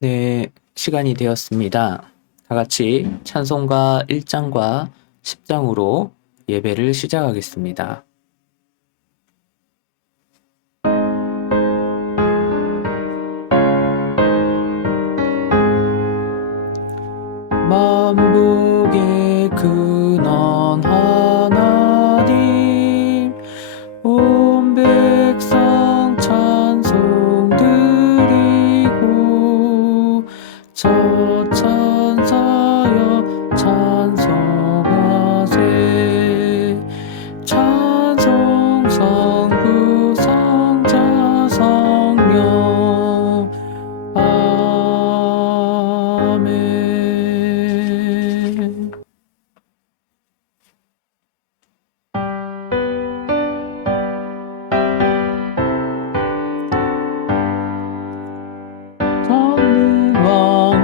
네, 시간이 되었습니다. 다 같이 찬송가 1장과 10장으로 예배를 시작하겠습니다. 만복의 근원 하나님, 온 백성 찬송 드리고 저천사여 찬송하세. 찬송 성부 성자 성령 아멘. 전능왕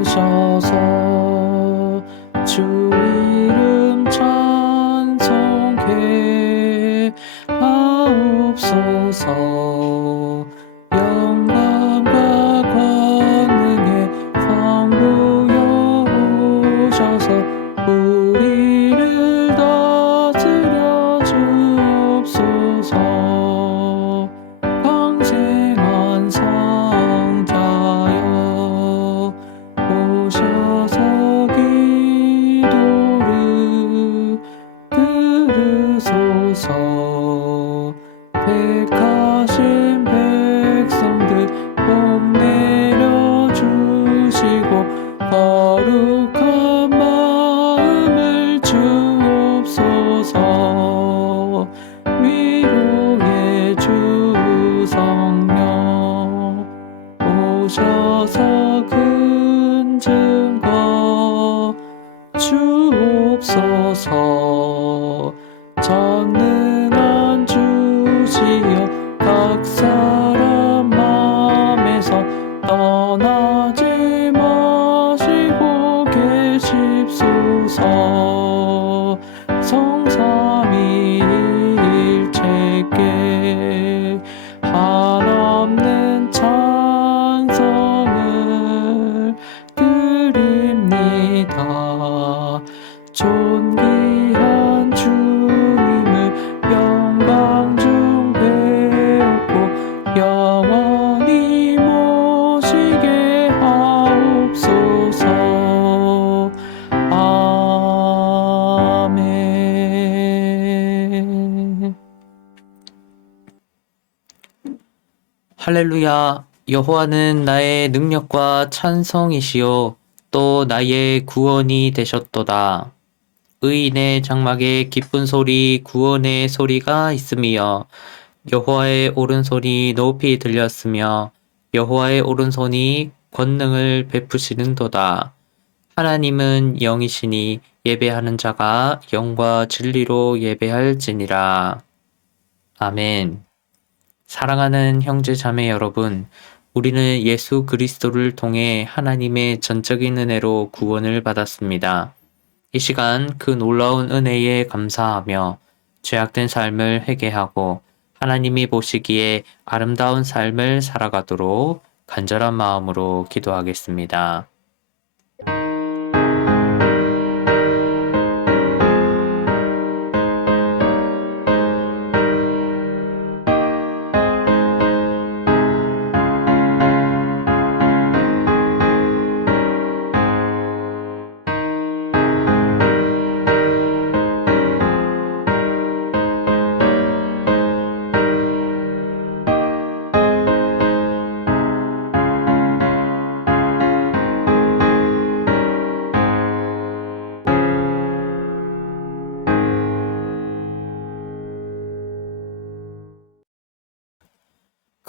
오셔서 주 이름 찬송해 하옵소서. 영광과 권능의 성부여 오셔서 우리를 다스려 주옵소서. 강생한 성자여 오셔서 기도를 들으소서. 택하신 백성들 복 내려주시고 거룩한 마음을 주옵소서. 위로의 주 성령 오셔서 큰 증거 주옵소서. 전능한 주시여 각 사람 맘에서 떠나지 마시고 계십소서. 성삼위일체께 한없는 찬송을 드립니다. 존귀한 주님을 영광 중 배우고 영원히 모시게 하옵소서. 아멘. 할렐루야. 여호와는 나의 능력과 찬성이시요 또 나의 구원이 되셨도다. 의인의 장막에 기쁜 소리 구원의 소리가 있으며 여호와의 오른손이 높이 들렸으며 여호와의 오른손이 권능을 베푸시는도다. 하나님은 영이시니 예배하는 자가 영과 진리로 예배할지니라. 아멘. 사랑하는 형제 자매 여러분, 우리는 예수 그리스도를 통해 하나님의 전적인 은혜로 구원을 받았습니다. 이 시간 그 놀라운 은혜에 감사하며 죄악된 삶을 회개하고 하나님이 보시기에 아름다운 삶을 살아가도록 간절한 마음으로 기도하겠습니다.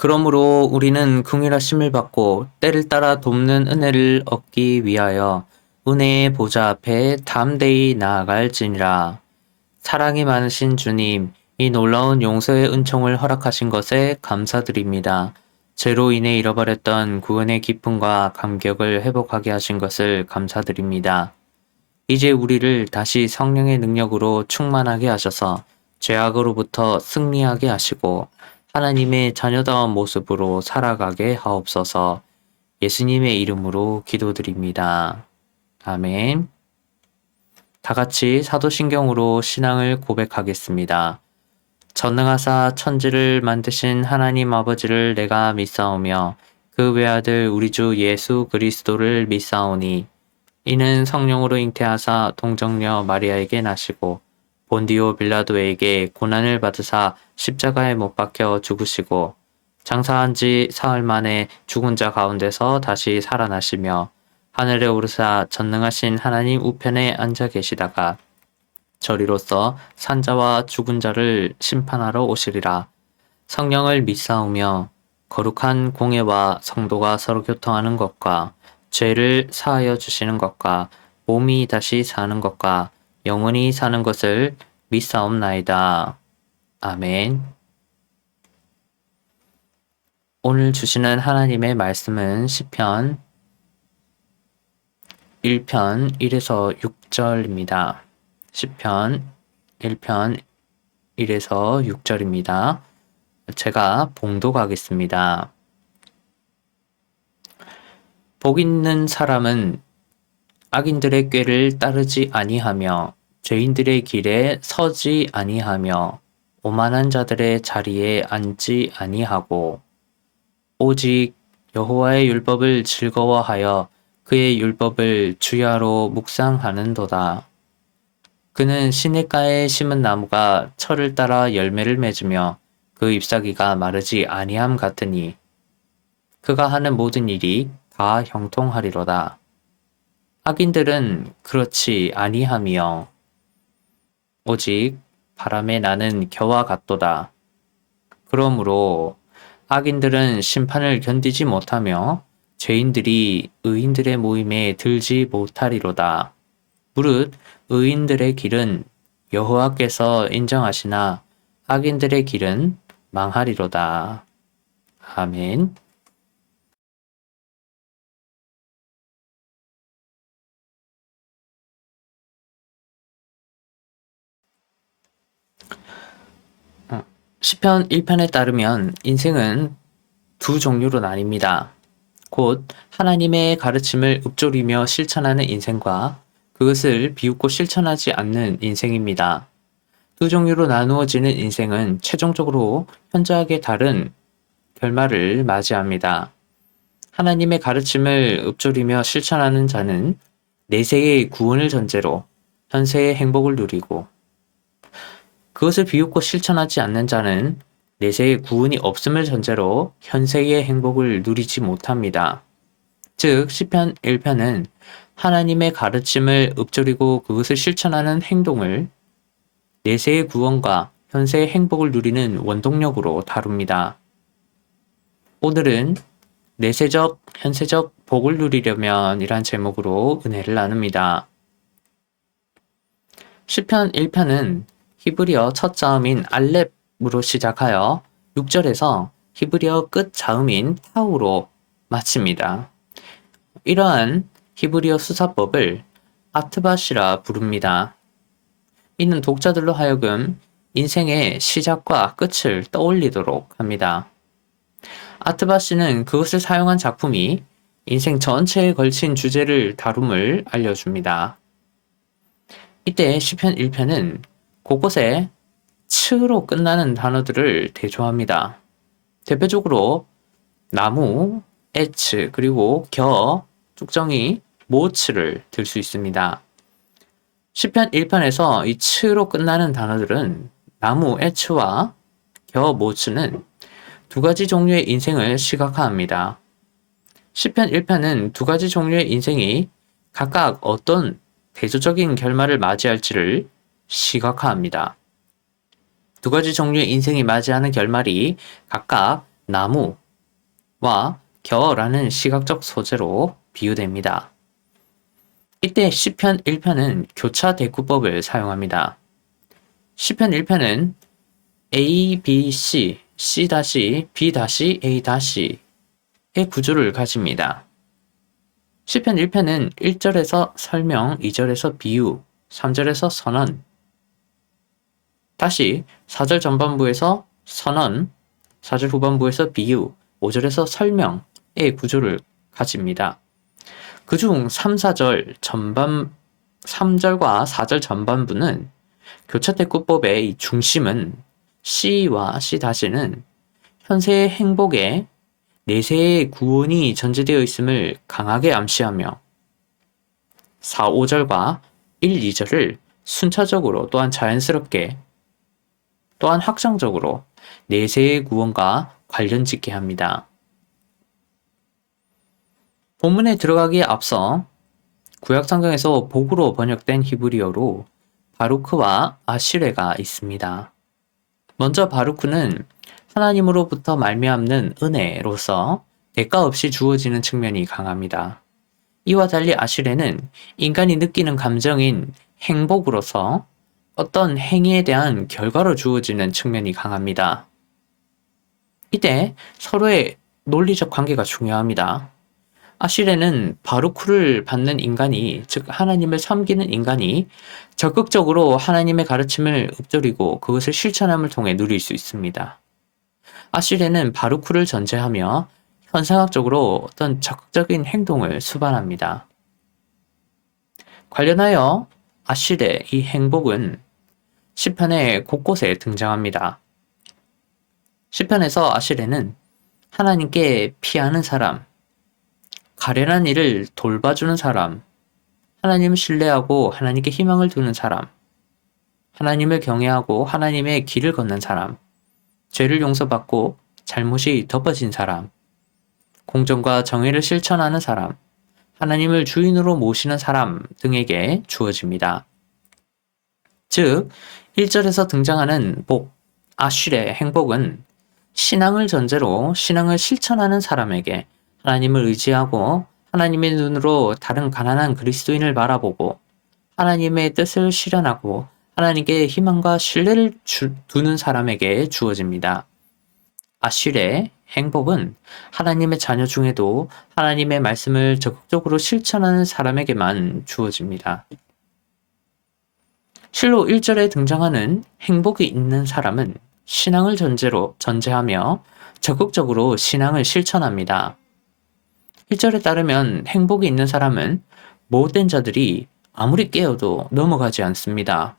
그러므로 우리는 긍휼하심을 받고 때를 따라 돕는 은혜를 얻기 위하여 은혜의 보좌 앞에 담대히 나아갈지니라. 사랑이 많으신 주님, 이 놀라운 용서의 은총을 허락하신 것에 감사드립니다. 죄로 인해 잃어버렸던 구원의 기쁨과 감격을 회복하게 하신 것을 감사드립니다. 이제 우리를 다시 성령의 능력으로 충만하게 하셔서 죄악으로부터 승리하게 하시고 하나님의 자녀다운 모습으로 살아가게 하옵소서. 예수님의 이름으로 기도드립니다. 아멘. 다 같이 사도신경으로 신앙을 고백하겠습니다. 전능하사 천지를 만드신 하나님 아버지를 내가 믿사오며 그 외아들 우리 주 예수 그리스도를 믿사오니 이는 성령으로 잉태하사 동정녀 마리아에게 나시고 본디오 빌라도에게 고난을 받으사 십자가에 못 박혀 죽으시고 장사한 지 사흘 만에 죽은 자 가운데서 다시 살아나시며 하늘에 오르사 전능하신 하나님 우편에 앉아 계시다가 저리로서 산자와 죽은 자를 심판하러 오시리라. 성령을 믿사오며 거룩한 공예와 성도가 서로 교통하는 것과 죄를 사하여 주시는 것과 몸이 다시 사는 것과 영원히 사는 것을 믿사옵나이다. 아멘. 오늘 주시는 하나님의 말씀은 시편 1편 1에서 6절입니다. 시편 1편 1에서 6절입니다. 제가 봉독하겠습니다. 복 있는 사람은 악인들의 꾀를 따르지 아니하며 죄인들의 길에 서지 아니하며 오만한 자들의 자리에 앉지 아니하고 오직 여호와의 율법을 즐거워하여 그의 율법을 주야로 묵상하는도다. 그는 시냇가에 심은 나무가 철을 따라 열매를 맺으며 그 잎사귀가 마르지 아니함 같으니 그가 하는 모든 일이 다 형통하리로다. 악인들은 그렇지 아니하며 오직 바람에 나는 겨와 같도다. 그러므로 악인들은 심판을 견디지 못하며 죄인들이 의인들의 모임에 들지 못하리로다. 무릇 의인들의 길은 여호와께서 인정하시나 악인들의 길은 망하리로다. 아멘. 시편 1편에 따르면 인생은 두 종류로 나뉩니다. 곧 하나님의 가르침을 읊조리며 실천하는 인생과 그것을 비웃고 실천하지 않는 인생입니다. 두 종류로 나누어지는 인생은 최종적으로 현저하게 다른 결말을 맞이합니다. 하나님의 가르침을 읊조리며 실천하는 자는 내세의 구원을 전제로 현세의 행복을 누리고 그것을 비웃고 실천하지 않는 자는 내세의 구원이 없음을 전제로 현세의 행복을 누리지 못합니다. 즉 시편 1편은 하나님의 가르침을 읊조리고 그것을 실천하는 행동을 내세의 구원과 현세의 행복을 누리는 원동력으로 다룹니다. 오늘은 내세적, 현세적 복을 누리려면 이란 제목으로 은혜를 나눕니다. 시편 1편은 히브리어 첫 자음인 알렙으로 시작하여 6절에서 히브리어 끝 자음인 타우로 마칩니다. 이러한 히브리어 수사법을 아트바시라 부릅니다. 이는 독자들로 하여금 인생의 시작과 끝을 떠올리도록 합니다. 아트바시는 그것을 사용한 작품이 인생 전체에 걸친 주제를 다룸을 알려줍니다. 이때 시편 1편은 곳곳에 츠로 끝나는 단어들을 대조합니다. 대표적으로 나무, 에츠, 그리고 겨, 쭉정이, 모츠를 들 수 있습니다. 시편 1편에서 이 츠로 끝나는 단어들은 나무, 에츠와 겨, 모츠는 두 가지 종류의 인생을 시각화합니다. 시편 1편은 두 가지 종류의 인생이 각각 어떤 대조적인 결말을 맞이할지를 시각화합니다. 두 가지 종류의 인생이 맞이하는 결말이 각각 나무와 겨라는 시각적 소재로 비유됩니다. 이때 시편 1편은 교차 대구법을 사용합니다. 시편 1편은 A, B, C, C-B-A-의 구조를 가집니다. 시편 1편은 1절에서 설명, 2절에서 비유, 3절에서 선언, 다시 4절 전반부에서 선언, 4절 후반부에서 비유, 5절에서 설명의 구조를 가집니다. 그중 3절과 4절 전반부는 교차대꾸법의 이 중심은 C와 C-는 현세의 행복에 내세의 구원이 전제되어 있음을 강하게 암시하며 4, 5절과 1, 2절을 순차적으로 또한 자연스럽게 또한 확장적으로 내세의 구원과 관련짓게 합니다. 본문에 들어가기에 앞서 구약성경에서 복으로 번역된 히브리어로 바루크와 아시레가 있습니다. 먼저 바루크는 하나님으로부터 말미암는 은혜로서 대가 없이 주어지는 측면이 강합니다. 이와 달리 아시레는 인간이 느끼는 감정인 행복으로서 어떤 행위에 대한 결과로 주어지는 측면이 강합니다. 이때 서로의 논리적 관계가 중요합니다. 아시레는 바루크를 받는 인간이, 즉 하나님을 섬기는 인간이 적극적으로 하나님의 가르침을 읊조리고 그것을 실천함을 통해 누릴 수 있습니다. 아시레는 바루크를 전제하며 현상학적으로 어떤 적극적인 행동을 수반합니다. 관련하여 아시레, 이 행복은 시편의 곳곳에 등장합니다. 시편에서 아시레는 하나님께 피하는 사람, 가련한 일을 돌봐주는 사람, 하나님을 신뢰하고 하나님께 희망을 두는 사람, 하나님을 경외하고 하나님의 길을 걷는 사람, 죄를 용서받고 잘못이 덮어진 사람, 공정과 정의를 실천하는 사람, 하나님을 주인으로 모시는 사람 등에게 주어집니다. 즉, 1절에서 등장하는 복, 아쉬레, 행복은 신앙을 전제로 신앙을 실천하는 사람에게 하나님을 의지하고 하나님의 눈으로 다른 가난한 그리스도인을 바라보고 하나님의 뜻을 실현하고 하나님께 희망과 신뢰를 두는 사람에게 주어집니다. 아쉬레, 행복은 하나님의 자녀 중에도 하나님의 말씀을 적극적으로 실천하는 사람에게만 주어집니다. 실로 1절에 등장하는 행복이 있는 사람은 신앙을 전제하며 적극적으로 신앙을 실천합니다. 1절에 따르면 행복이 있는 사람은 못된 자들이 아무리 깨어도 넘어가지 않습니다.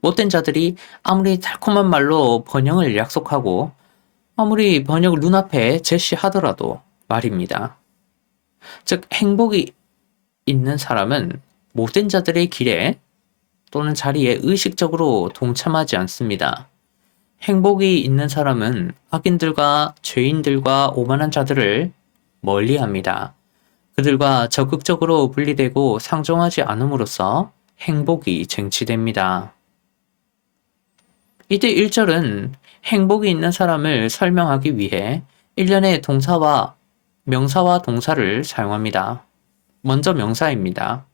못된 자들이 아무리 달콤한 말로 번영을 약속하고 아무리 번영을 눈앞에 제시하더라도 말입니다. 즉 행복이 있는 사람은 못된 자들의 길에 또는 자리에 의식적으로 동참하지 않습니다. 행복이 있는 사람은 악인들과 죄인들과 오만한 자들을 멀리합니다. 그들과 적극적으로 분리되고 상종하지 않음으로써 행복이 쟁취됩니다. 이때 1절은 행복이 있는 사람을 설명하기 위해 일련의 명사와 동사를 사용합니다. 먼저 명사입니다.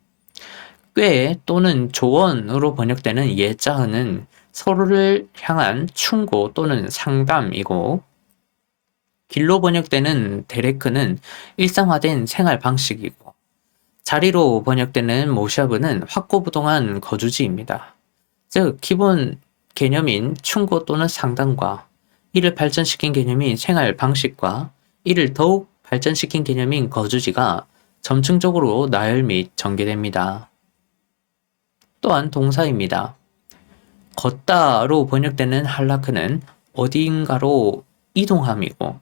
꽤 또는 조언으로 번역되는 예자흐는 서로를 향한 충고 또는 상담이고, 길로 번역되는 데레크는 일상화된 생활 방식이고, 자리로 번역되는 모샤브는 확고부동한 거주지입니다. 즉 기본 개념인 충고 또는 상담과 이를 발전시킨 개념인 생활 방식과 이를 더욱 발전시킨 개념인 거주지가 점층적으로 나열 및 전개됩니다. 또한 동사입니다. 걷다로 번역되는 할라크는 어디인가로 이동함이고,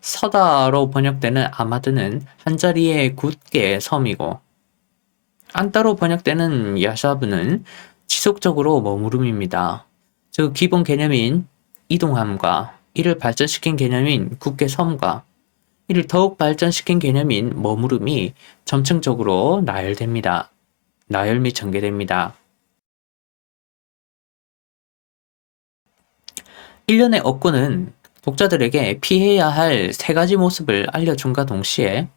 서다로 번역되는 아마드는 한자리에 굳게 섬이고, 안따로 번역되는 야샤브는 지속적으로 머무름입니다. 즉 기본 개념인 이동함과 이를 발전시킨 개념인 굳게 섬과 이를 더욱 발전시킨 개념인 머무름이 점층적으로 나열됩니다. 나열 및 전개됩니다. 일련의 어구는 독자들에게 피해야 할 세 가지 모습을 알려준과 동시에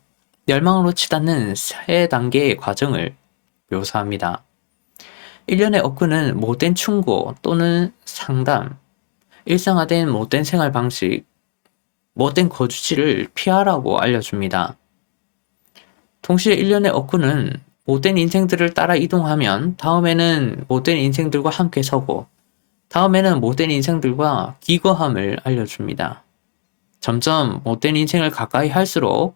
멸망으로 치닫는 세 단계의 과정을 묘사합니다. 일련의 어구는 못된 충고 또는 상담, 일상화된 못된 생활 방식, 못된 거주지를 피하라고 알려줍니다. 동시에 일련의 어구는 못된 인생들을 따라 이동하면 다음에는 못된 인생들과 함께 서고 다음에는 못된 인생들과 기거함을 알려줍니다. 점점 못된 인생을 가까이 할수록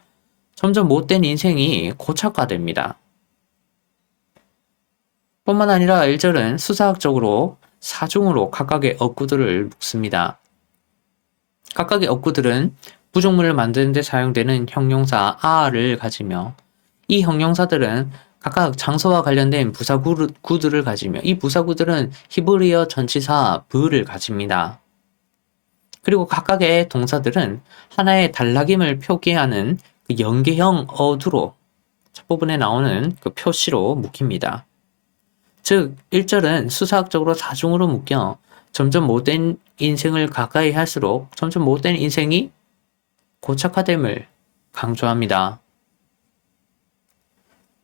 점점 못된 인생이 고착화됩니다. 뿐만 아니라 1절은 수사학적으로 사중으로 각각의 어구들을 묶습니다. 각각의 어구들은 부족물을 만드는 데 사용되는 형용사 아를 가지며 이 형용사들은 각각 장소와 관련된 부사구들을 가지며 이 부사구들은 히브리어 전치사 브를 가집니다. 그리고 각각의 동사들은 하나의 단락임을 표기하는 그 연계형 어두로 첫 부분에 나오는 그 표시로 묶입니다. 즉 1절은 수사학적으로 사중으로 묶여 점점 못된 인생을 가까이 할수록 점점 못된 인생이 고착화됨을 강조합니다.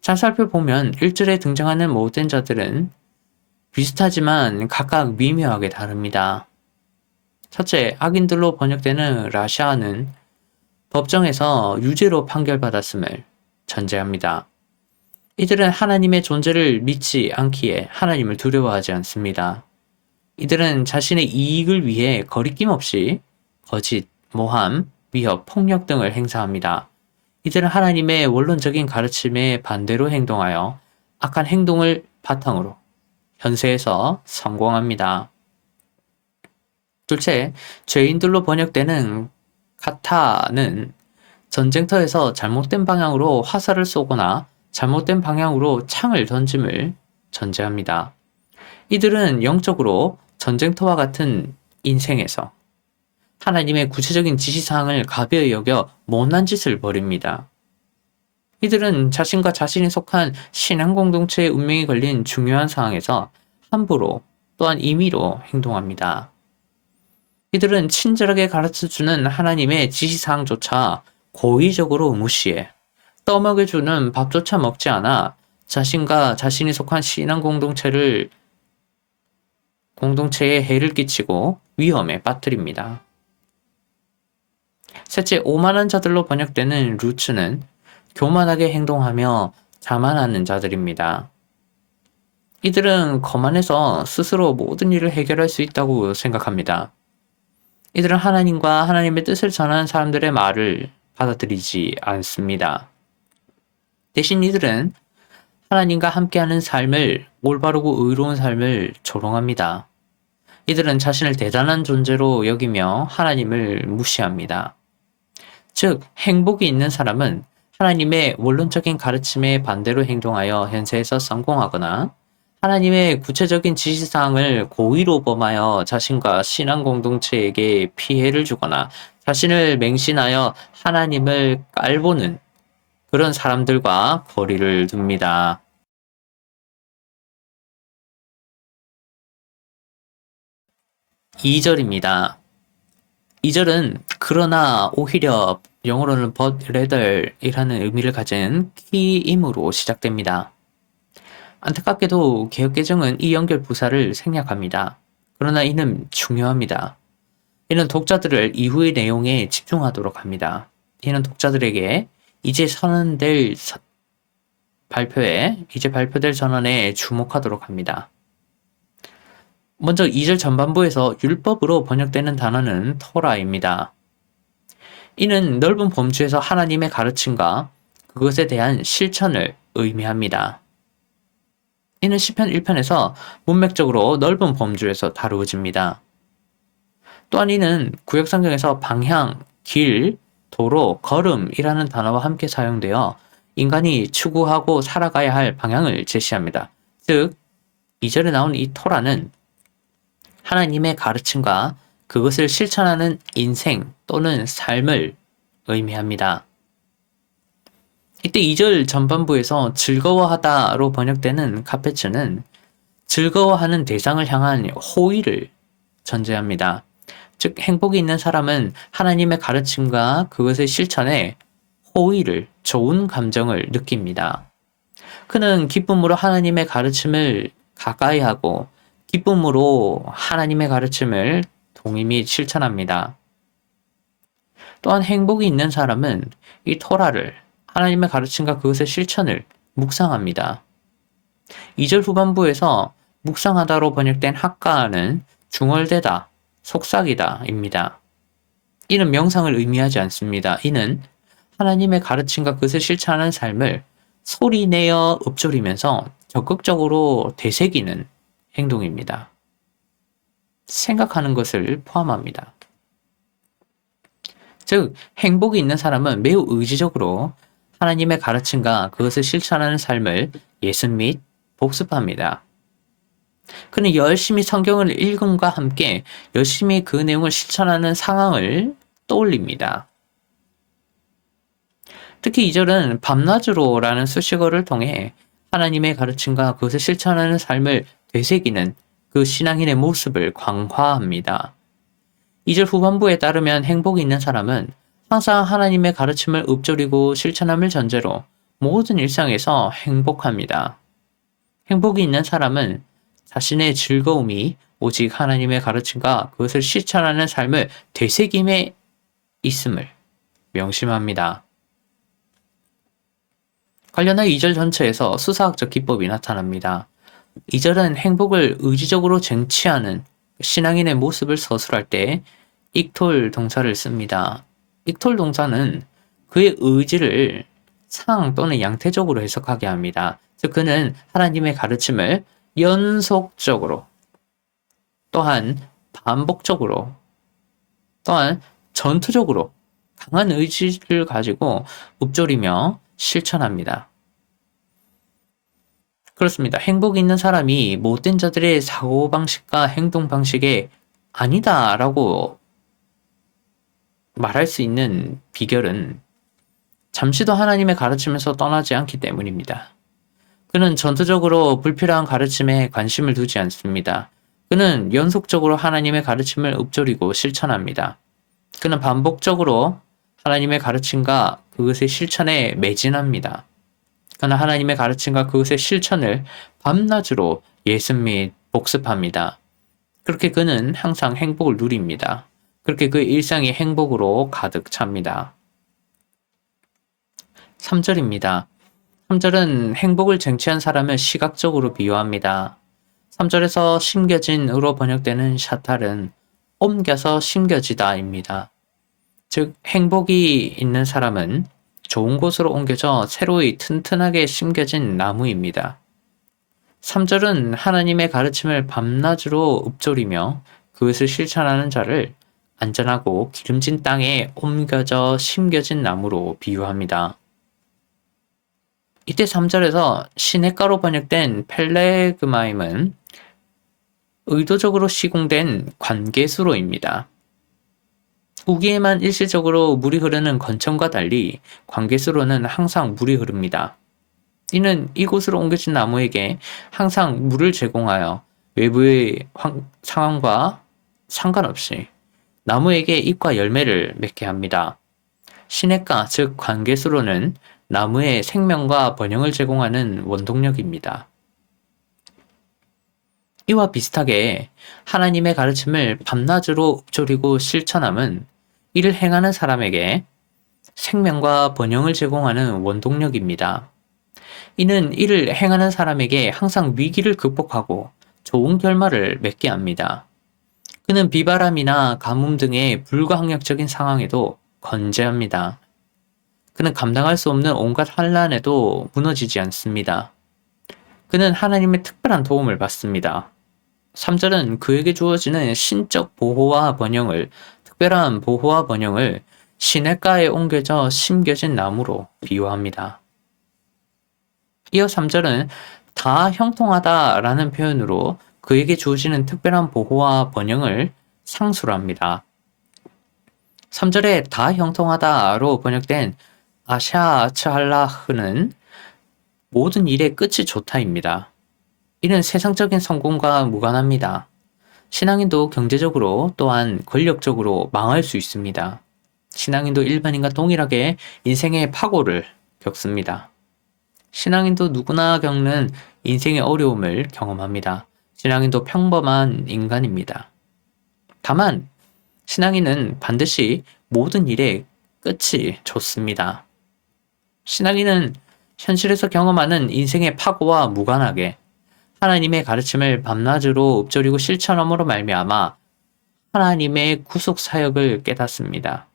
잘 살펴보면 1절에 등장하는 못된 자들은 비슷하지만 각각 미묘하게 다릅니다. 첫째, 악인들로 번역되는 라샤는 법정에서 유죄로 판결받았음을 전제합니다. 이들은 하나님의 존재를 믿지 않기에 하나님을 두려워하지 않습니다. 이들은 자신의 이익을 위해 거리낌 없이 거짓, 모함, 위협, 폭력 등을 행사합니다. 이들은 하나님의 원론적인 가르침에 반대로 행동하여 악한 행동을 바탕으로 현세에서 성공합니다. 둘째, 죄인들로 번역되는 카타는 전쟁터에서 잘못된 방향으로 화살을 쏘거나 잘못된 방향으로 창을 던짐을 전제합니다. 이들은 영적으로 전쟁터와 같은 인생에서 하나님의 구체적인 지시사항을 가벼이 여겨 못난 짓을 벌입니다. 이들은 자신과 자신이 속한 신앙 공동체의 운명이 걸린 중요한 상황에서 함부로 또한 임의로 행동합니다. 이들은 친절하게 가르쳐주는 하나님의 지시사항조차 고의적으로 무시해 떠먹여주는 밥조차 먹지 않아 자신과 자신이 속한 신앙 공동체에 해를 끼치고 위험에 빠뜨립니다. 셋째, 오만한 자들로 번역되는 루츠는 교만하게 행동하며 자만하는 자들입니다. 이들은 거만해서 스스로 모든 일을 해결할 수 있다고 생각합니다. 이들은 하나님과 하나님의 뜻을 전하는 사람들의 말을 받아들이지 않습니다. 대신 이들은 하나님과 함께하는 삶을, 올바르고 의로운 삶을 조롱합니다. 이들은 자신을 대단한 존재로 여기며 하나님을 무시합니다. 즉, 행복이 있는 사람은 하나님의 원론적인 가르침에 반대로 행동하여 현세에서 성공하거나 하나님의 구체적인 지시사항을 고의로 범하여 자신과 신앙 공동체에게 피해를 주거나 자신을 맹신하여 하나님을 깔보는 그런 사람들과 거리를 둡니다. 2절입니다. 2절은 그러나 오히려 영어로는 but rather이라는 의미를 가진 키임으로 시작됩니다. 안타깝게도 개역개정은 이 연결 부사를 생략합니다. 그러나 이는 중요합니다. 이는 독자들을 이후의 내용에 집중하도록 합니다. 이는 독자들에게 이제 발표될 선언에 주목하도록 합니다. 먼저 2절 전반부에서 율법으로 번역되는 단어는 토라입니다. 이는 넓은 범주에서 하나님의 가르침과 그것에 대한 실천을 의미합니다. 이는 시편 1편에서 문맥적으로 넓은 범주에서 다루어집니다. 또한 이는 구약성경에서 방향, 길, 도로, 걸음이라는 단어와 함께 사용되어 인간이 추구하고 살아가야 할 방향을 제시합니다. 즉, 2절에 나온 이 토라는 하나님의 가르침과 그것을 실천하는 인생 또는 삶을 의미합니다. 이때 2절 전반부에서 즐거워하다로 번역되는 카페츠는 즐거워하는 대상을 향한 호의를 전제합니다. 즉, 행복이 있는 사람은 하나님의 가르침과 그것의 실천에 호의를, 좋은 감정을 느낍니다. 그는 기쁨으로 하나님의 가르침을 가까이 하고 기쁨으로 하나님의 가르침을 동의 및 실천합니다. 또한 행복이 있는 사람은 이 토라를, 하나님의 가르침과 그것의 실천을 묵상합니다. 2절 후반부에서 묵상하다로 번역된 학가는 중얼대다, 속삭이다 입니다. 이는 명상을 의미하지 않습니다. 이는 하나님의 가르침과 그것을 실천하는 삶을 소리내어 읊조리면서 적극적으로 되새기는 행동입니다. 생각하는 것을 포함합니다. 즉, 행복이 있는 사람은 매우 의지적으로 하나님의 가르침과 그것을 실천하는 삶을 예습 및 복습합니다. 그는 열심히 성경을 읽음과 함께 열심히 그 내용을 실천하는 상황을 떠올립니다. 특히 2절은 밤낮으로라는 수식어를 통해 하나님의 가르침과 그것을 실천하는 삶을 되새기는 그 신앙인의 모습을 강화합니다. 2절 후반부에 따르면 행복이 있는 사람은 항상 하나님의 가르침을 읊조리고 실천함을 전제로 모든 일상에서 행복합니다. 행복이 있는 사람은 자신의 즐거움이 오직 하나님의 가르침과 그것을 실천하는 삶을 되새김에 있음을 명심합니다. 관련하여 2절 전체에서 수사학적 기법이 나타납니다. 2절은 행복을 의지적으로 쟁취하는 신앙인의 모습을 서술할 때 익톨 동사를 씁니다. 익톨 동사는 그의 의지를 상 또는 양태적으로 해석하게 합니다. 즉 그는 하나님의 가르침을 연속적으로 또한 반복적으로 또한 전투적으로 강한 의지를 가지고 읊조리며 실천합니다. 그렇습니다. 행복이 있는 사람이 못된 자들의 사고방식과 행동방식에 아니다라고 말할 수 있는 비결은 잠시도 하나님의 가르침에서 떠나지 않기 때문입니다. 그는 전투적으로 불필요한 가르침에 관심을 두지 않습니다. 그는 연속적으로 하나님의 가르침을 읊조리고 실천합니다. 그는 반복적으로 하나님의 가르침과 그것의 실천에 매진합니다. 그는 하나님의 가르침과 그것의 실천을 밤낮으로 예습 및 복습합니다. 그렇게 그는 항상 행복을 누립니다. 그렇게 그의 일상이 행복으로 가득 찹니다. 3절입니다. 3절은 행복을 쟁취한 사람을 시각적으로 비유합니다. 3절에서 심겨진으로 번역되는 샤탈은 옮겨서 심겨지다입니다. 즉 행복이 있는 사람은 좋은 곳으로 옮겨져 새로이 튼튼하게 심겨진 나무입니다. 3절은 하나님의 가르침을 밤낮으로 읊조리며 그것을 실천하는 자를 안전하고 기름진 땅에 옮겨져 심겨진 나무로 비유합니다. 이때 3절에서 시냇가로 번역된 펠레그마임은 의도적으로 시공된 관계수로입니다. 우기에만 일시적으로 물이 흐르는 건천과 달리 관계수로는 항상 물이 흐릅니다. 이는 이곳으로 옮겨진 나무에게 항상 물을 제공하여 외부의 상황과 상관없이 나무에게 잎과 열매를 맺게 합니다. 시냇가, 즉 관계수로는 나무의 생명과 번영을 제공하는 원동력입니다. 이와 비슷하게 하나님의 가르침을 밤낮으로 읊조리고 실천함은 이를 행하는 사람에게 생명과 번영을 제공하는 원동력입니다. 이는 이를 행하는 사람에게 항상 위기를 극복하고 좋은 결말을 맺게 합니다. 그는 비바람이나 가뭄 등의 불가항력적인 상황에도 건재합니다. 그는 감당할 수 없는 온갖 환난에도 무너지지 않습니다. 그는 하나님의 특별한 도움을 받습니다. 3절은 그에게 주어지는 신적 보호와 번영을, 특별한 보호와 번영을 시냇가에 옮겨져 심겨진 나무로 비유합니다. 이어 3절은 다 형통하다라는 표현으로 그에게 주어지는 특별한 보호와 번영을 상수로 합니다. 3절에 다 형통하다로 번역된 아샤 츠할라흐는 모든 일의 끝이 좋다입니다. 이는 세상적인 성공과 무관합니다. 신앙인도 경제적으로 또한 권력적으로 망할 수 있습니다. 신앙인도 일반인과 동일하게 인생의 파고를 겪습니다. 신앙인도 누구나 겪는 인생의 어려움을 경험합니다. 신앙인도 평범한 인간입니다. 다만 신앙인은 반드시 모든 일의 끝이 좋습니다. 신앙인은 현실에서 경험하는 인생의 파고와 무관하게 하나님의 가르침을 밤낮으로 읊조리고 실천함으로 말미암아 하나님의 구속 사역을 깨닫습니다.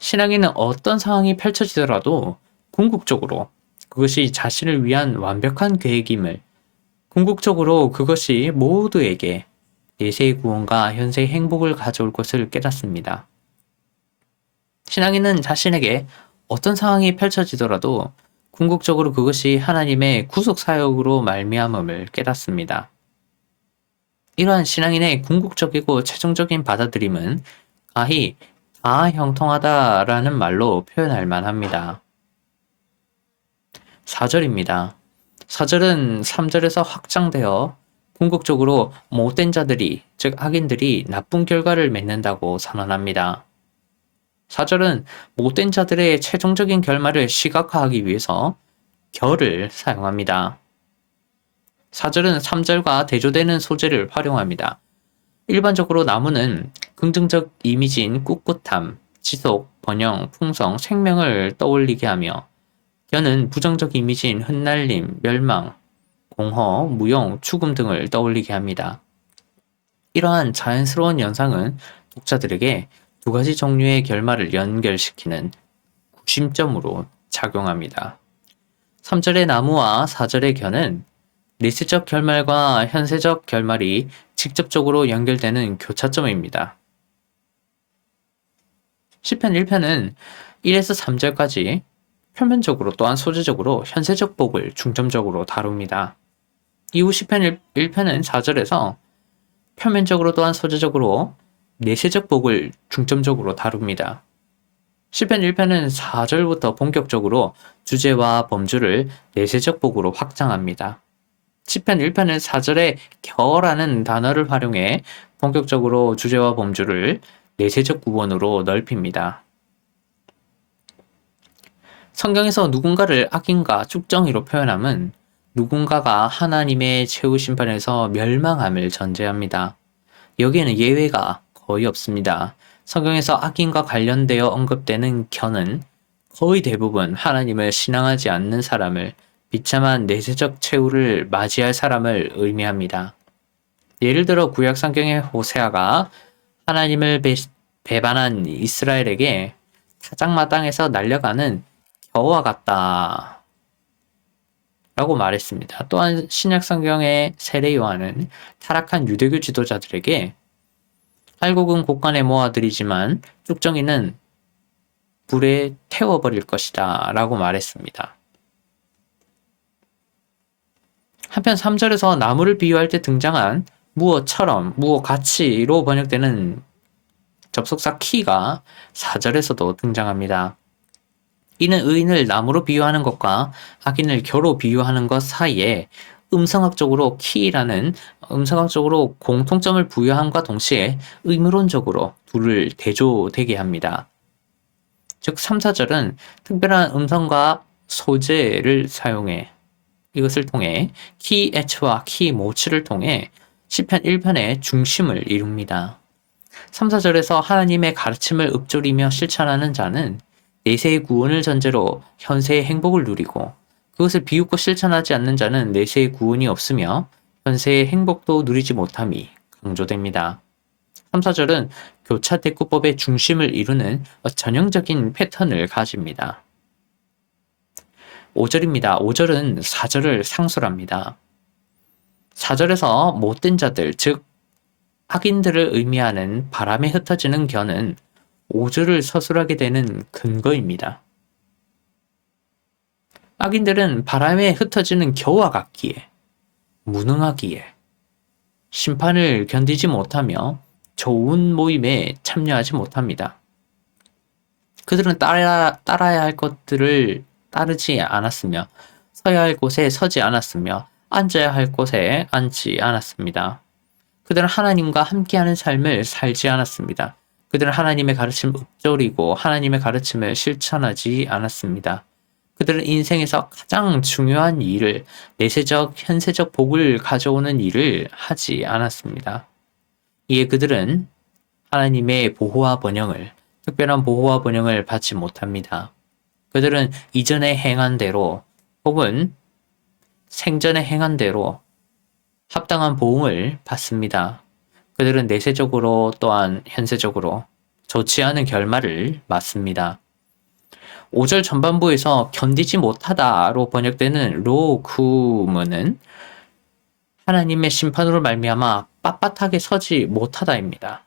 신앙인은 어떤 상황이 펼쳐지더라도 궁극적으로 그것이 자신을 위한 완벽한 계획임을, 궁극적으로 그것이 모두에게 내세의 구원과 현세의 행복을 가져올 것을 깨닫습니다. 신앙인은 자신에게 어떤 상황이 펼쳐지더라도 궁극적으로 그것이 하나님의 구속 사역으로 말미암음을 깨닫습니다. 이러한 신앙인의 궁극적이고 최종적인 받아들임은 가히 다 형통하다라는 말로 표현할 만합니다. 4절입니다. 4절은 3절에서 확장되어 궁극적으로 못된 자들이, 즉 악인들이 나쁜 결과를 맺는다고 선언합니다. 4절은 못된 자들의 최종적인 결말을 시각화하기 위해서 결을 사용합니다. 4절은 3절과 대조되는 소재를 활용합니다. 일반적으로 나무는 긍정적 이미지인 꿋꿋함, 지속, 번영, 풍성, 생명을 떠올리게 하며, 견은 부정적 이미지인 흩날림, 멸망, 공허, 무용, 죽음 등을 떠올리게 합니다. 이러한 자연스러운 연상은 독자들에게 두 가지 종류의 결말을 연결시키는 구심점으로 작용합니다. 3절의 나무와 4절의 견은 내세적 결말과 현세적 결말이 직접적으로 연결되는 교차점입니다. 시편 1편은 1에서 3절까지 표면적으로 또한 소재적으로 현세적 복을 중점적으로 다룹니다. 이후 시편 1편은 4절에서 표면적으로 또한 소재적으로 내세적 복을 중점적으로 다룹니다. 시편 1편은 4절부터 본격적으로 주제와 범주를 내세적 복으로 확장합니다. 시편 1편은 4절에 겨라는 단어를 활용해 본격적으로 주제와 범주를 내세적 구원으로 넓힙니다. 성경에서 누군가를 악인과 쭉정이로 표현함은 누군가가 하나님의 최후 심판에서 멸망함을 전제합니다. 여기에는 예외가 거의 없습니다. 성경에서 악인과 관련되어 언급되는 견은 거의 대부분 하나님을 신앙하지 않는 사람을, 비참한 내세적 최후를 맞이할 사람을 의미합니다. 예를 들어 구약 성경의 호세아가 하나님을 배반한 이스라엘에게 타작마당에서 날려가는 겨와 같다 라고 말했습니다. 또한 신약 성경의 세례 요한은 타락한 유대교 지도자들에게 팔국은 곳간에 모아들이지만 쭉정이는 불에 태워버릴 것이다 라고 말했습니다. 한편 3절에서 나무를 비유할 때 등장한 무엇처럼, 무엇같이로 번역되는 접속사 키가 4절에서도 등장합니다. 이는 의인을 나무로 비유하는 것과 악인을 겨로 비유하는 것 사이에 음성학적으로 키라는 음성학적으로 공통점을 부여함과 동시에 의무론적으로 둘을 대조되게 합니다. 즉 3, 4절은 특별한 음성과 소재를 사용해 이것을 통해 키 H와 키 모츠를 통해 시편 1편의 중심을 이룹니다. 3, 4절에서 하나님의 가르침을 읊조리며 실천하는 자는 내세의 구원을 전제로 현세의 행복을 누리고, 그것을 비웃고 실천하지 않는 자는 내세의 구원이 없으며 현세의 행복도 누리지 못함이 강조됩니다. 3, 4절은 교차 대꾸법의 중심을 이루는 전형적인 패턴을 가집니다. 5절입니다. 5절은 4절을 상술합니다. 4절에서 못된 자들, 즉 악인들을 의미하는 바람에 흩어지는 견은 5절을 서술하게 되는 근거입니다. 악인들은 바람에 흩어지는 겨와 같기에, 무능하기에, 심판을 견디지 못하며 좋은 모임에 참여하지 못합니다. 그들은 따라야 할 것들을 따르지 않았으며, 서야 할 곳에 서지 않았으며, 앉아야 할 곳에 앉지 않았습니다. 그들은 하나님과 함께하는 삶을 살지 않았습니다. 그들은 하나님의 가르침을 읊조리고 하나님의 가르침을 실천하지 않았습니다. 그들은 인생에서 가장 중요한 일을, 내세적, 현세적 복을 가져오는 일을 하지 않았습니다. 이에 그들은 하나님의 보호와 번영을, 특별한 보호와 번영을 받지 못합니다. 그들은 이전에 행한 대로 혹은 생전에 행한 대로 합당한 보응을 받습니다. 그들은 내세적으로 또한 현세적으로 좋지 않은 결말을 맞습니다. 5절 전반부에서 견디지 못하다로 번역되는 로쿠무는 하나님의 심판으로 말미암아 빳빳하게 서지 못하다입니다.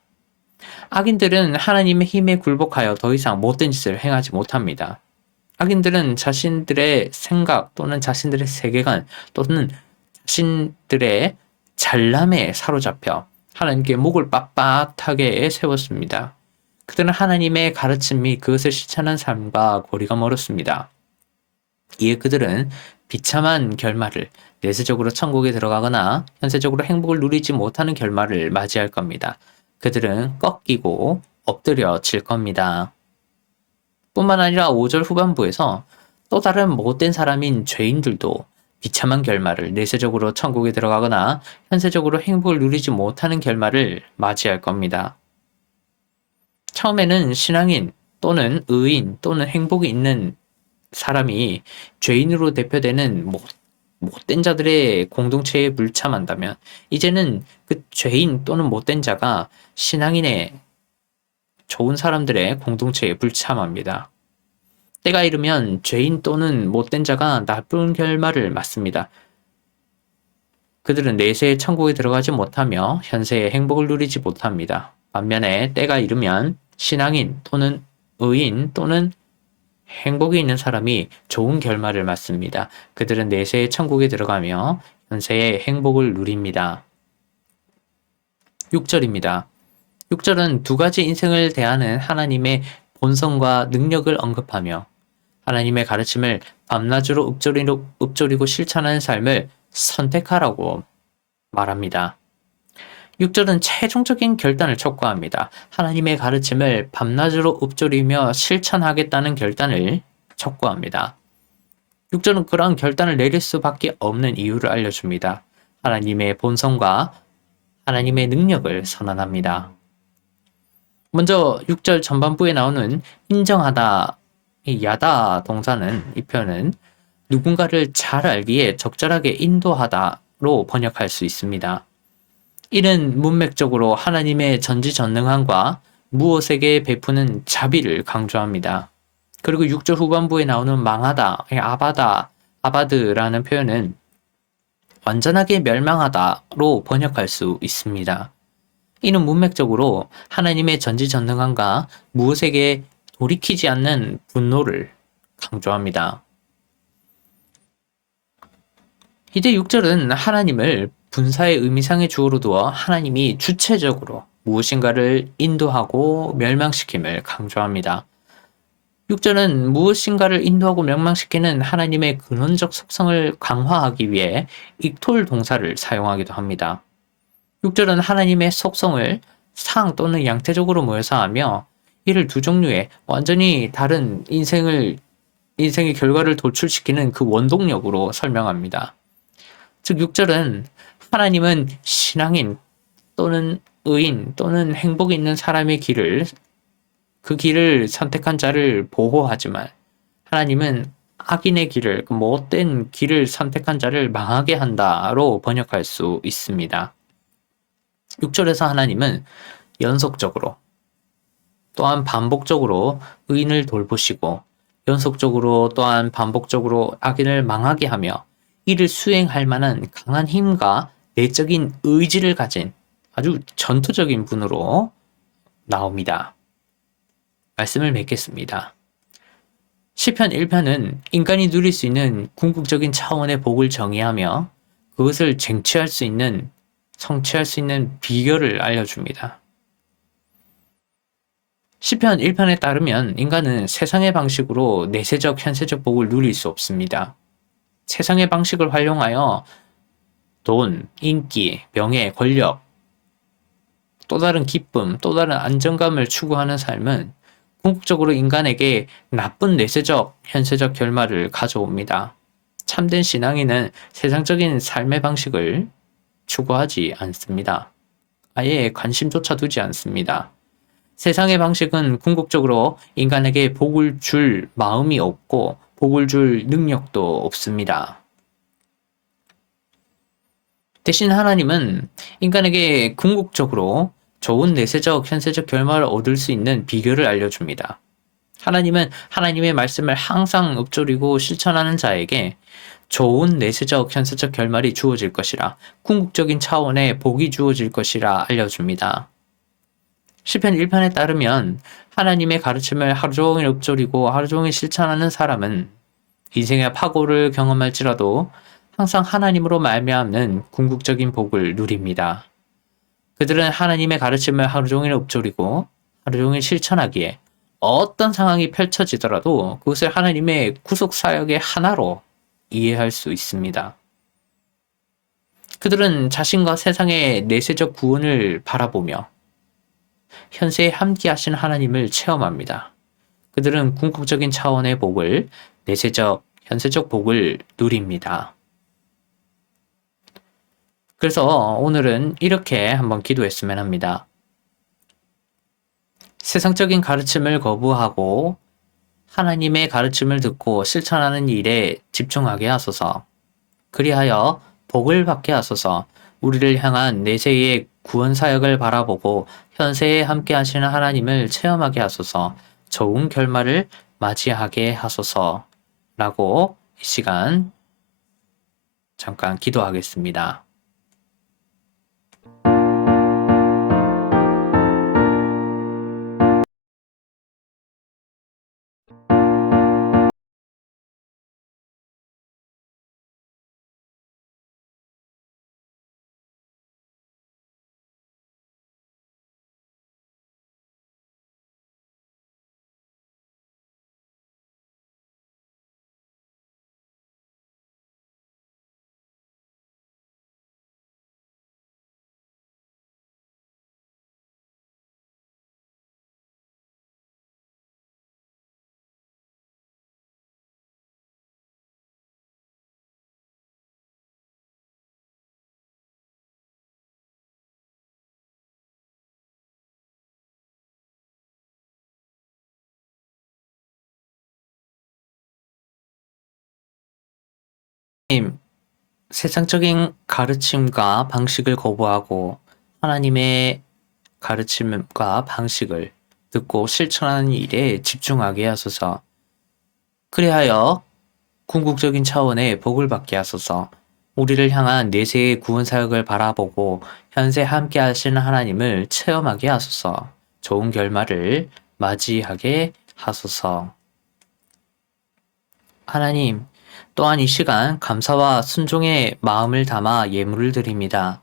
악인들은 하나님의 힘에 굴복하여 더 이상 못된 짓을 행하지 못합니다. 악인들은 자신들의 생각 또는 자신들의 세계관 또는 자신들의 잘남에 사로잡혀 하나님께 목을 빳빳하게 세웠습니다. 그들은 하나님의 가르침 및 그것을 실천한 삶과 거리가 멀었습니다. 이에 그들은 비참한 결말을, 내세적으로 천국에 들어가거나 현세적으로 행복을 누리지 못하는 결말을 맞이할 겁니다. 그들은 꺾이고 엎드려질 겁니다. 뿐만 아니라 5절 후반부에서 또 다른 못된 사람인 죄인들도 비참한 결말을, 내세적으로 천국에 들어가거나 현세적으로 행복을 누리지 못하는 결말을 맞이할 겁니다. 처음에는 신앙인 또는 의인 또는 행복이 있는 사람이 죄인으로 대표되는 못된 자들의 공동체에 불참한다면, 이제는 그 죄인 또는 못된 자가 신앙인의 좋은 사람들의 공동체에 불참합니다. 때가 이르면 죄인 또는 못된 자가 나쁜 결말을 맞습니다. 그들은 내세의 천국에 들어가지 못하며 현세의 행복을 누리지 못합니다. 반면에 때가 이르면 신앙인 또는 의인 또는 행복이 있는 사람이 좋은 결말을 맞습니다. 그들은 내세의 천국에 들어가며 현세의 행복을 누립니다. 6절입니다. 6절은 두 가지 인생을 대하는 하나님의 본성과 능력을 언급하며 하나님의 가르침을 밤낮으로 읊조리고 실천하는 삶을 선택하라고 말합니다. 6절은 최종적인 결단을 촉구합니다. 하나님의 가르침을 밤낮으로 읊조리며 실천하겠다는 결단을 촉구합니다. 6절은 그러한 결단을 내릴 수밖에 없는 이유를 알려줍니다. 하나님의 본성과 하나님의 능력을 선언합니다. 먼저 6절 전반부에 나오는 인정하다, 야다 동사는, 이 표현은 누군가를 잘 알기에 적절하게 인도하다로 번역할 수 있습니다. 이는 문맥적으로 하나님의 전지전능함과 무엇에게 베푸는 자비를 강조합니다. 그리고 6절 후반부에 나오는 망하다, 아바드라는 표현은 완전하게 멸망하다로 번역할 수 있습니다. 이는 문맥적으로 하나님의 전지전능함과 무엇에게 돌이키지 않는 분노를 강조합니다. 이제 6절은 하나님을 분사의 의미상의 주어로 두어 하나님이 주체적으로 무엇인가를 인도하고 멸망시킴을 강조합니다. 6절은 무엇인가를 인도하고 멸망시키는 하나님의 근원적 속성을 강화하기 위해 익톨 동사를 사용하기도 합니다. 6절은 하나님의 속성을 상 또는 양태적으로 묘사하며 이를 두 종류의 완전히 다른 인생의 결과를 도출시키는 그 원동력으로 설명합니다. 즉 6절은 하나님은 신앙인 또는 의인 또는 행복이 있는 사람의 그 길을 선택한 자를 보호하지만, 하나님은 악인의 길을, 못된 길을 선택한 자를 망하게 한다로 번역할 수 있습니다. 6절에서 하나님은 연속적으로 또한 반복적으로 의인을 돌보시고 연속적으로 또한 반복적으로 악인을 망하게 하며 이를 수행할 만한 강한 힘과 내적인 의지를 가진 아주 전투적인 분으로 나옵니다. 말씀을 맺겠습니다. 시편 1편은 인간이 누릴 수 있는 궁극적인 차원의 복을 정의하며 그것을 성취할 수 있는 비결을 알려줍니다. 시편 1편에 따르면 인간은 세상의 방식으로 내세적, 현세적 복을 누릴 수 없습니다. 세상의 방식을 활용하여 돈, 인기, 명예, 권력, 또 다른 기쁨, 또 다른 안정감을 추구하는 삶은 궁극적으로 인간에게 나쁜 내세적, 현세적 결말을 가져옵니다. 참된 신앙인은 세상적인 삶의 방식을 추구하지 않습니다. 아예 관심조차 두지 않습니다. 세상의 방식은 궁극적으로 인간에게 복을 줄 마음이 없고 복을 줄 능력도 없습니다. 대신 하나님은 인간에게 궁극적으로 좋은 내세적, 현세적 결말을 얻을 수 있는 비결을 알려줍니다. 하나님은 하나님의 말씀을 항상 읊조리고 실천하는 자에게 좋은 내세적, 현세적 결말이 주어질 것이라, 궁극적인 차원의 복이 주어질 것이라 알려줍니다. 시편 1편에 따르면 하나님의 가르침을 하루 종일 읊조리고 하루 종일 실천하는 사람은 인생의 파고를 경험할지라도 항상 하나님으로 말미암는 궁극적인 복을 누립니다. 그들은 하나님의 가르침을 하루 종일 읊조리고 하루 종일 실천하기에 어떤 상황이 펼쳐지더라도 그것을 하나님의 구속 사역의 하나로 이해할 수 있습니다. 그들은 자신과 세상의 내세적 구원을 바라보며 현세에 함께하신 하나님을 체험합니다. 그들은 궁극적인 차원의 복을, 내세적, 현세적 복을 누립니다. 그래서 오늘은 이렇게 한번 기도했으면 합니다. 세상적인 가르침을 거부하고 하나님의 가르침을 듣고 실천하는 일에 집중하게 하소서. 그리하여 복을 받게 하소서. 우리를 향한 내세의 구원 사역을 바라보고 현세에 함께 하시는 하나님을 체험하게 하소서. 좋은 결말을 맞이하게 하소서. 라고 이 시간 잠깐 기도하겠습니다. 세상적인 가르침과 방식을 거부하고 하나님의 가르침과 방식을 듣고 실천하는 일에 집중하게 하소서. 그리하여 궁극적인 차원의 복을 받게 하소서. 우리를 향한 내세의 구원 사역을 바라보고 현세 함께 하시는 하나님을 체험하게 하소서. 좋은 결말을 맞이하게 하소서. 하나님, 또한 이 시간 감사와 순종의 마음을 담아 예물을 드립니다.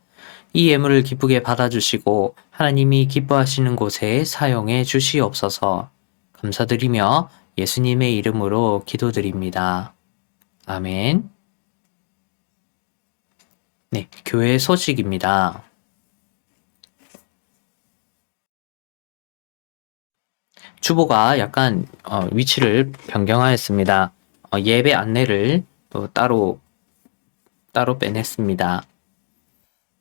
이 예물을 기쁘게 받아주시고 하나님이 기뻐하시는 곳에 사용해 주시옵소서. 감사드리며 예수님의 이름으로 기도드립니다. 아멘. 네, 교회 소식입니다. 주보가 약간 위치를 변경하였습니다. 예배 안내를 또 따로 빼냈습니다.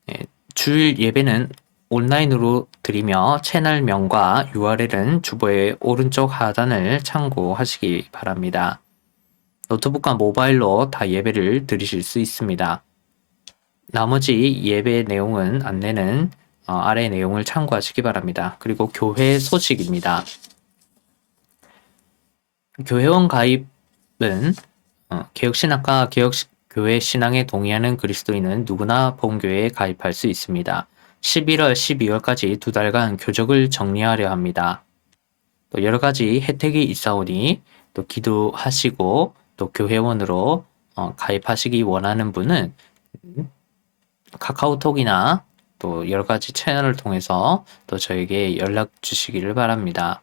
네, 주일 예배는 온라인으로 드리며 채널명과 URL은 주보의 오른쪽 하단을 참고하시기 바랍니다. 노트북과 모바일로 다 예배를 드리실 수 있습니다. 나머지 예배 내용은 안내는 아래 내용을 참고하시기 바랍니다. 그리고 교회 소식입니다. 교회원 가입은 개혁신학과 개혁교회 신앙에 동의하는 그리스도인은 누구나 본교회에 가입할 수 있습니다. 11월, 12월까지 2달간 교적을 정리하려 합니다. 또 여러 가지 혜택이 있사오니 또 기도하시고 또 교회원으로 가입하시기 원하는 분은 카카오톡이나 또 여러 가지 채널을 통해서 또 저에게 연락 주시기를 바랍니다.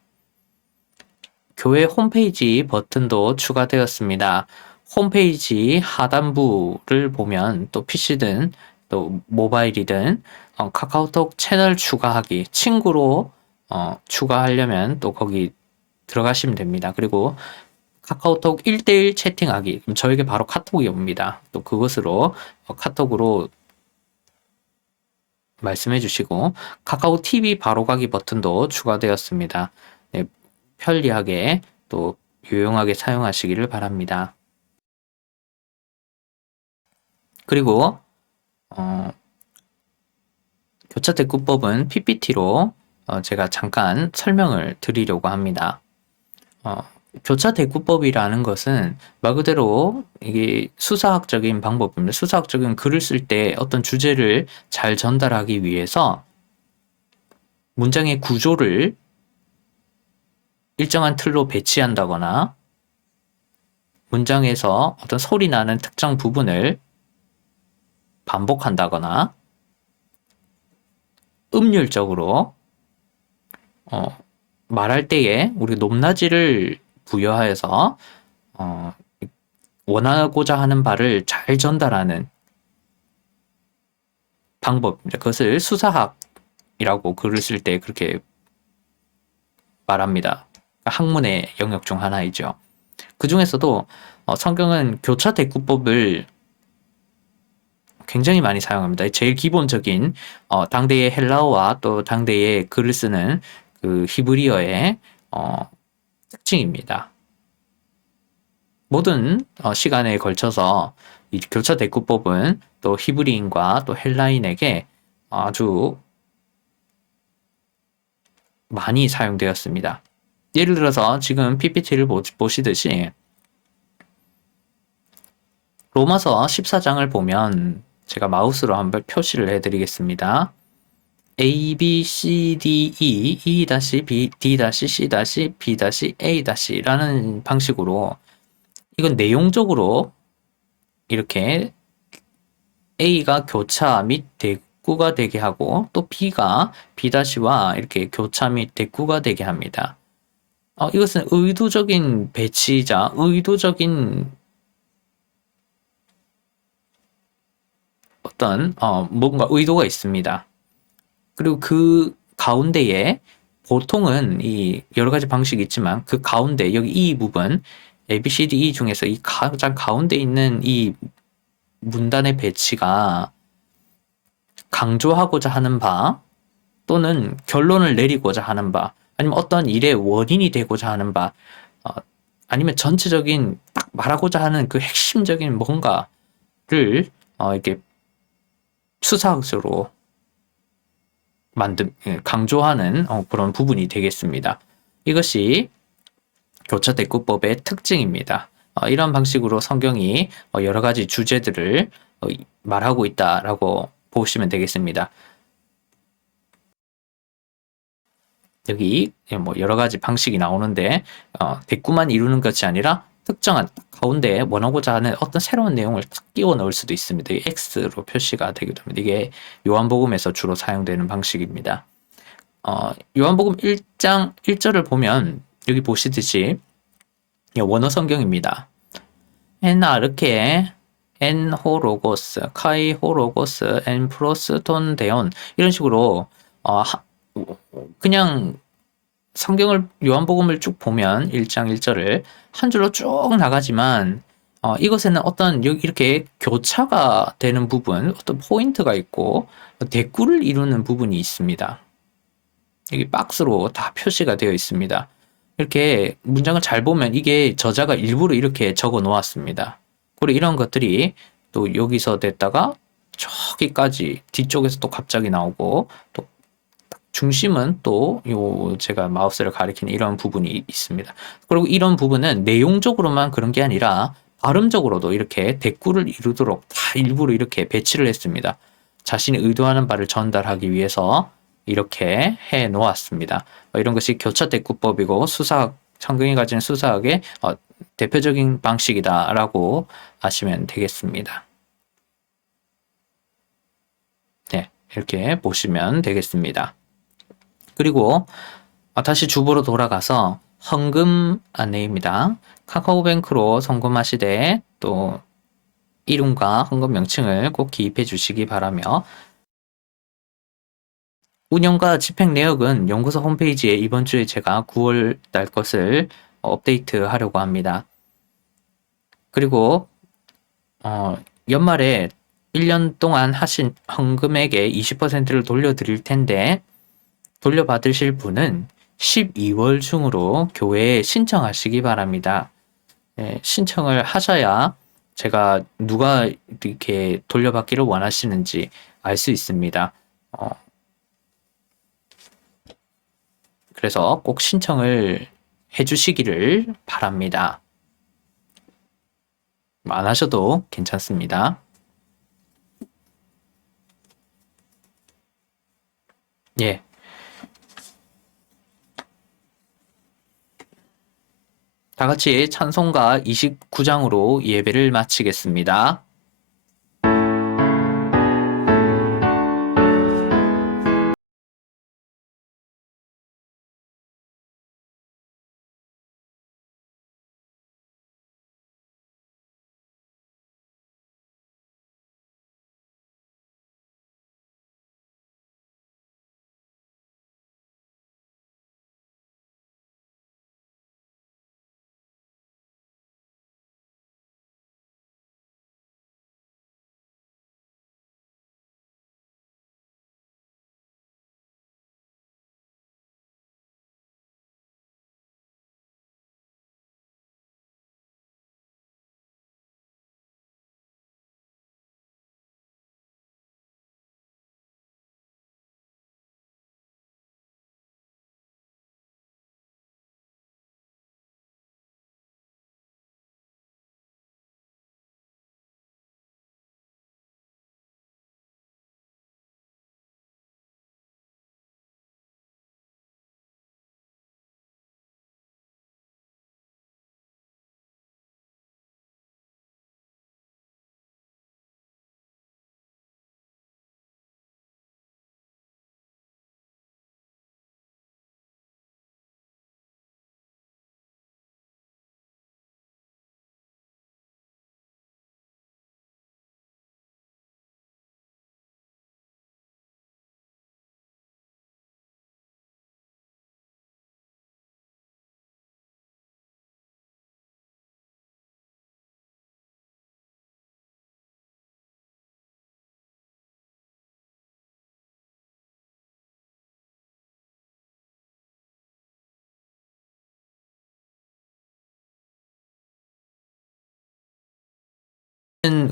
교회 홈페이지 버튼도 추가되었습니다. 홈페이지 하단부를 보면 또 PC든 또 모바일이든 카카오톡 채널 추가하기, 친구로 추가하려면 또 거기 들어가시면 됩니다. 그리고 카카오톡 1대1 채팅하기, 그럼 저에게 바로 카톡이 옵니다. 또 그것으로 카톡으로 말씀해 주시고 카카오 TV 바로가기 버튼도 추가되었습니다. 네, 편리하게 또 유용하게 사용하시기를 바랍니다. 그리고 교차 대꾸법은 PPT로 제가 잠깐 설명을 드리려고 합니다. 어, 교차 대꾸법이라는 것은 말 그대로 이게 수사학적인 방법입니다. 수사학적인 글을 쓸 때 어떤 주제를 잘 전달하기 위해서 문장의 구조를 일정한 틀로 배치한다거나 문장에서 어떤 소리 나는 특정 부분을 반복한다거나 음률적으로 말할 때에 우리 높낮이를 부여하여서 원하고자 하는 바를 잘 전달하는 방법입니다. 그것을 수사학이라고 글을 쓸 때 그렇게 말합니다. 학문의 영역 중 하나이죠. 그 중에서도 성경은 교차 대꾸법을 굉장히 많이 사용합니다. 제일 기본적인 당대의 헬라어와 또 당대의 글을 쓰는 그 히브리어의 특징입니다. 모든 시간에 걸쳐서 이 교차 대꾸법은 또 히브리인과 또 헬라인에게 아주 많이 사용되었습니다. 예를 들어서 지금 PPT를 보시듯이 로마서 14장을 보면 제가 마우스로 한번 표시를 해드리겠습니다. A, B, C, D, E, E-B, D-C, B-A-라는 방식으로 이건 내용적으로 이렇게 A가 교차 및 대꾸가 되게 하고 또 B가 B-와 이렇게 교차 및 대꾸가 되게 합니다. 이것은 의도적인 배치이자 의도적인 어떤 뭔가 의도가 있습니다. 그리고 그 가운데에 보통은 이 여러 가지 방식이 있지만 그 가운데 여기 이 부분 A, B, C, D, E 중에서 이 가장 가운데 있는 이 문단의 배치가 강조하고자 하는 바 또는 결론을 내리고자 하는 바 아니면 어떤 일의 원인이 되고자 하는 바 아니면 전체적인 딱 말하고자 하는 그 핵심적인 뭔가를 이렇게 수사학적으로 강조하는 그런 부분이 되겠습니다. 이것이 교차 대꾸법의 특징입니다. 이런 방식으로 성경이 여러 가지 주제들을 말하고 있다라고 보시면 되겠습니다. 여기 뭐 여러 가지 방식이 나오는데 대꾸만 이루는 것이 아니라 특정한 가운데 원하고자 하는 어떤 새로운 내용을 탁 끼워 넣을 수도 있습니다. 이게 X로 표시가 되기도 합니다. 이게 요한복음에서 주로 사용되는 방식입니다. 요한복음 1장 1절을 보면 여기 보시듯이 원어 성경입니다. 엔 아르케 엔 호로고스 카이 호로고스 엔 플러스 톤 데온 이런 식으로 그냥 성경을 요한복음을 쭉 보면 1장 1절을 한 줄로 쭉 나가지만 이것에는 어떤 이렇게 교차가 되는 부분, 어떤 포인트가 있고 대꾸를 이루는 부분이 있습니다. 여기 박스로 다 표시가 되어 있습니다. 이렇게 문장을 잘 보면 이게 저자가 일부러 이렇게 적어 놓았습니다. 그리고 이런 것들이 또 여기서 됐다가 저기까지 뒤쪽에서 또 갑자기 나오고 또 중심은 또 제가 마우스를 가리키는 이런 부분이 있습니다. 그리고 이런 부분은 내용적으로만 그런 게 아니라 발음적으로도 이렇게 대꾸를 이루도록 다 일부러 이렇게 배치를 했습니다. 자신이 의도하는 바를 전달하기 위해서 이렇게 해 놓았습니다. 이런 것이 교차 대꾸법이고 성경이 가진 수사학의 대표적인 방식이다라고 아시면 되겠습니다. 네, 이렇게 보시면 되겠습니다. 그리고 다시 주보로 돌아가서 헌금 안내입니다. 카카오뱅크로 송금하시되 또 이름과 헌금 명칭을 꼭 기입해 주시기 바라며 운영과 집행 내역은 연구소 홈페이지에 이번 주에 제가 9월 달 것을 업데이트 하려고 합니다. 그리고 연말에 1년 동안 하신 헌금액의 20%를 돌려드릴 텐데 돌려받으실 분은 12월 중으로 교회에 신청하시기 바랍니다. 네, 신청을 하셔야 제가 누가 이렇게 돌려받기를 원하시는지 알 수 있습니다. 그래서 꼭 신청을 해주시기를 바랍니다. 안 하셔도 괜찮습니다. 예. 다 같이 찬송가 29장으로 예배를 마치겠습니다.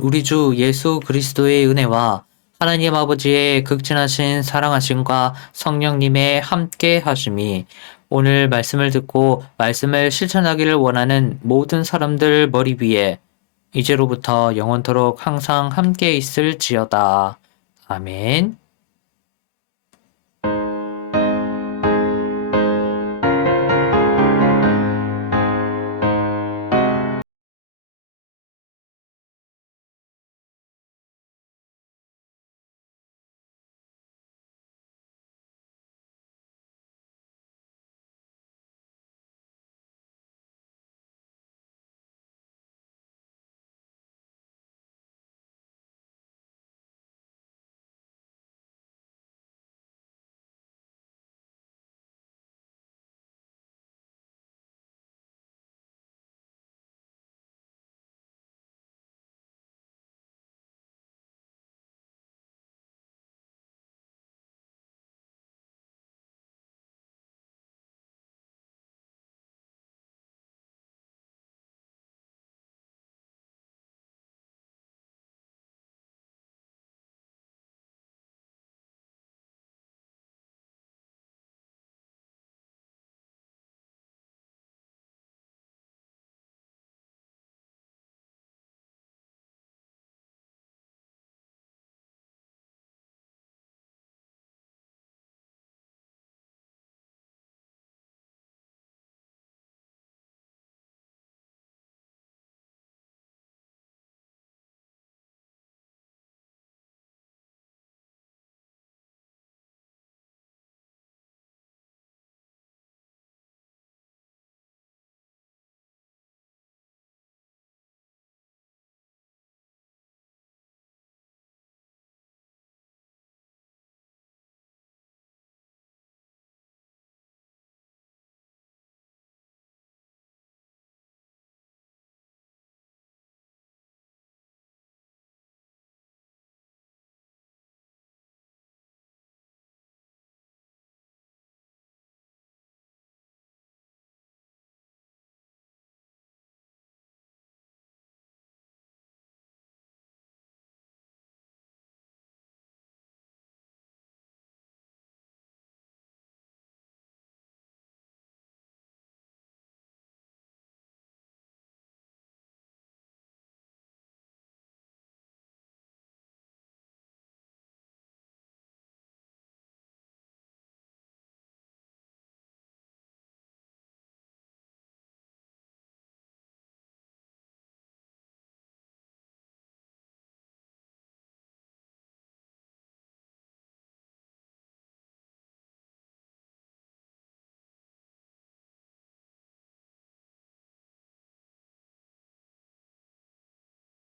우리 주 예수 그리스도의 은혜와 하나님 아버지의 극진하신 사랑하심과 성령님의 함께 하심이 오늘 말씀을 듣고 말씀을 실천하기를 원하는 모든 사람들 머리 위에 이제로부터 영원토록 항상 함께 있을지어다. 아멘.